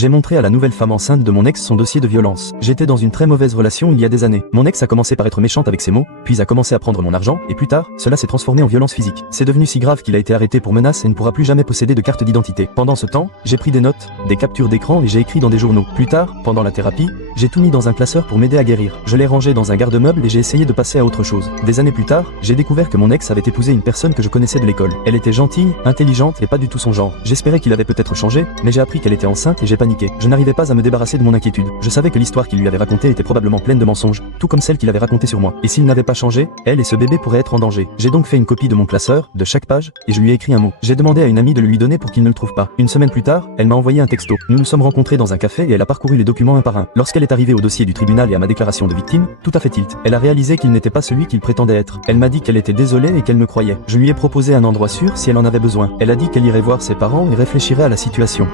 J'ai montré à la nouvelle femme enceinte de mon ex son dossier de violence. J'étais dans une très mauvaise relation il y a des années. Mon ex a commencé par être méchante avec ses mots, puis a commencé à prendre mon argent, et plus tard, cela s'est transformé en violence physique. C'est devenu si grave qu'il a été arrêté pour menace et ne pourra plus jamais posséder de carte d'identité. Pendant ce temps, j'ai pris des notes, des captures d'écran et j'ai écrit dans des journaux. Plus tard, pendant la thérapie, j'ai tout mis dans un classeur pour m'aider à guérir. Je l'ai rangé dans un garde-meuble et j'ai essayé de passer à autre chose. Des années plus tard, j'ai découvert que mon ex avait épousé une personne que je connaissais de l'école. Elle était gentille, intelligente et pas du tout son genre. J'espérais qu'il avait peut-être changé, mais j'ai appris qu'elle était enceinte et j'ai paniqué. Je n'arrivais pas à me débarrasser de mon inquiétude. Je savais que l'histoire qu'il lui avait racontée était probablement pleine de mensonges, tout comme celle qu'il avait racontée sur moi. Et s'il n'avait pas changé, elle et ce bébé pourraient être en danger. J'ai donc fait une copie de mon classeur, de chaque page, et je lui ai écrit un mot. J'ai demandé à une amie de le lui donner pour qu'il ne le trouve pas. Une semaine plus tard, elle m'a envoyé un texto. Nous nous sommes rencontrés dans un café et elle a parcouru les documents un par un. Lorsqu'elle est arrivée au dossier du tribunal et à ma déclaration de victime, tout a fait tilt. Elle a réalisé qu'il n'était pas celui qu'il prétendait être. Elle m'a dit qu'elle était désolée et qu'elle me croyait. Je lui ai proposé un endroit sûr si elle en avait besoin. Elle a dit qu'elle irait voir ses parents et réfléchirait à la situation.